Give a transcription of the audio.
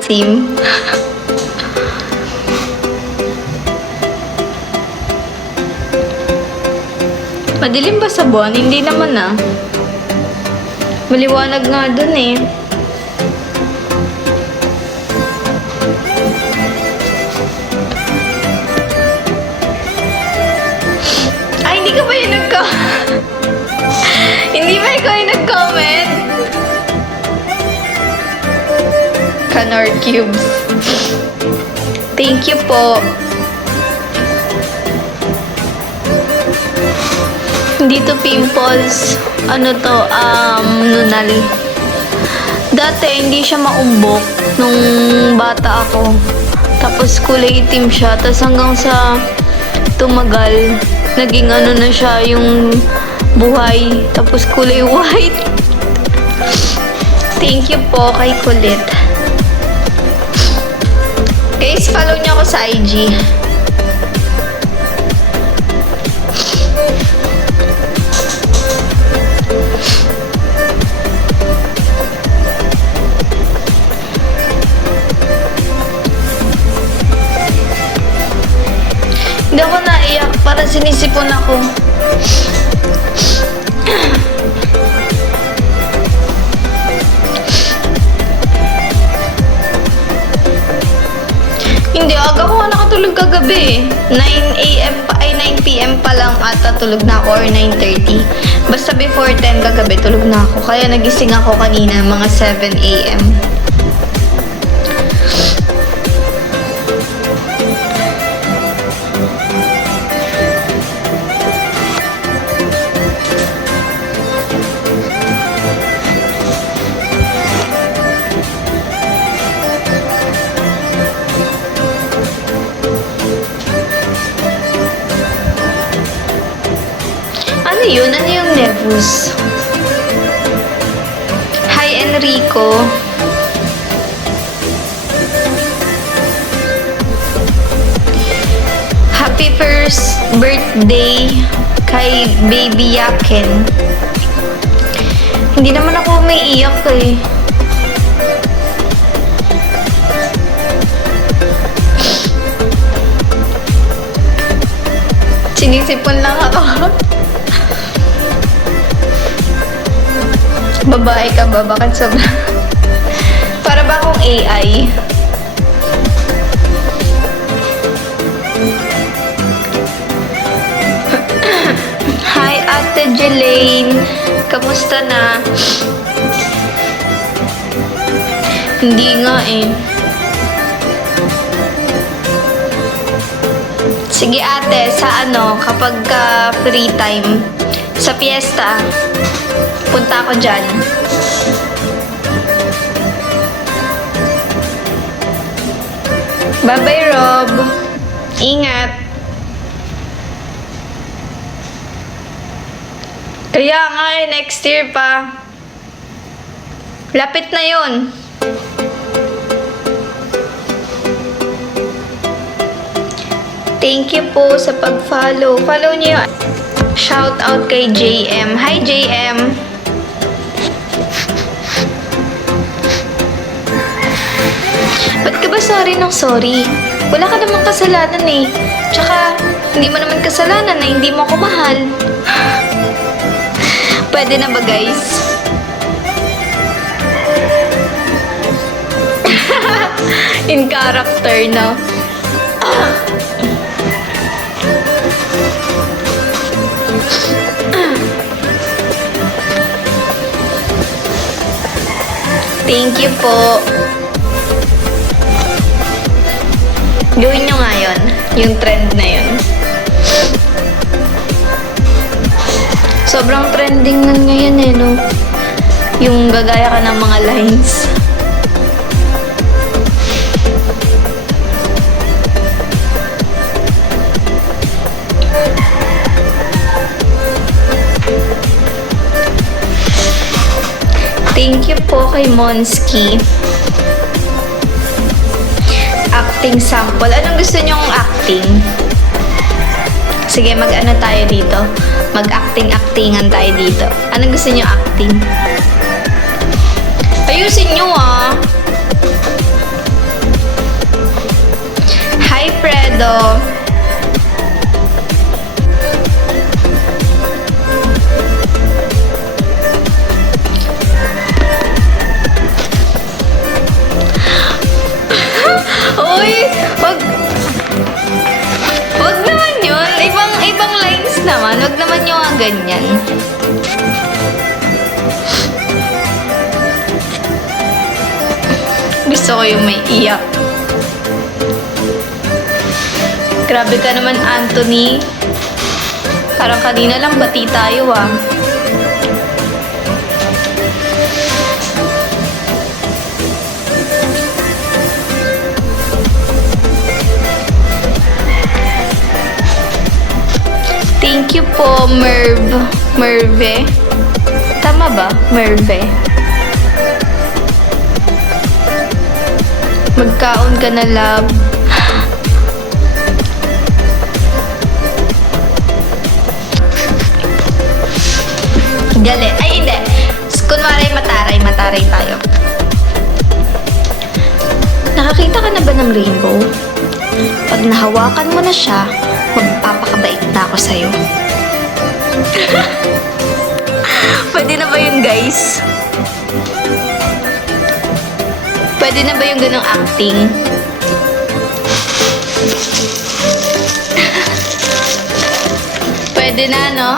Sim. Madilim ba sa buwan? Hindi naman ah. Maliwanag nga dun eh. Ay, hindi ka ba yung Hindi ba ikaw yung nag-comment? Canor Cubes. Thank you po. Hindi to pimples. Ano to? Nunal. Dati, hindi siya maumbok nung bata ako. Tapos kulay itim siya. Tapos hanggang sa tumagal, naging ano na siya, yung buhay. Tapos kulay white. Thank you po kay Kulit. Guys, follow niyo ako sa IG. Hindi ako naiyak. Parang sinisipon ako. Hindi, aga ko nakatulog kagabi. 9 a.m. pa, ay 9 p.m. pa lang ata tulog na ako or 9:30. Basta before 10 kagabi tulog na ako. Kaya nagising ako kanina mga 7 a.m. Ano yun? Ano yung nervous? Hi, Enrico. Happy first birthday kay Baby Yaken. Hindi naman ako may iyak eh. Sinisipon lang ako. Babae ka ba? Bakit sobra? Para ba akong AI? Hi, Ate Jelaine. Kamusta na? Hindi nga eh. Sige ate, sa ano, kapag free time, sa fiesta, punta ako dyan. Bye-bye, Rob. Ingat. Kaya nga eh, next year pa. Lapit na yun. Thank you po sa pag-follow. Follow niyo. Shout out kay JM. Hi, JM. Ba't ka ba sorry ng sorry? Wala ka namang kasalanan eh. Tsaka, hindi mo naman kasalanan na hindi mo ako mahal. Pwede na ba, guys? In character, no? Thank you po. Gawin nyo nga yun. Yung trend na yun. Sobrang trending na ngayon eh, no? Yung gagaya ka ng mga lines. Thank you po kay Monski. Acting sample. Anong gusto nyong acting? Sige, mag-ano tayo dito? Mag-acting-actingan tayo dito. Anong gusto nyo acting? Ayusin nyo ah. Fernando. Uy, wag naman yun. Ibang lines naman. Wag naman yung mga ganyan. Gusto ko yung may iyak. Grabe ka naman, Anthony. Parang kanina lang bati tayo, ah. Thank you po, Merve. Tama ba? Merve. Magkaon ka na, love. Galit. Ay, hindi. Kunwari, mataray tayo. Nakakita ka na ba ng rainbow? Pag nahawakan mo na siya, magpapakabait na ako sa'yo. Pwede na ba yun, guys? Pwede na ba yung ganong acting? Pwede na, no?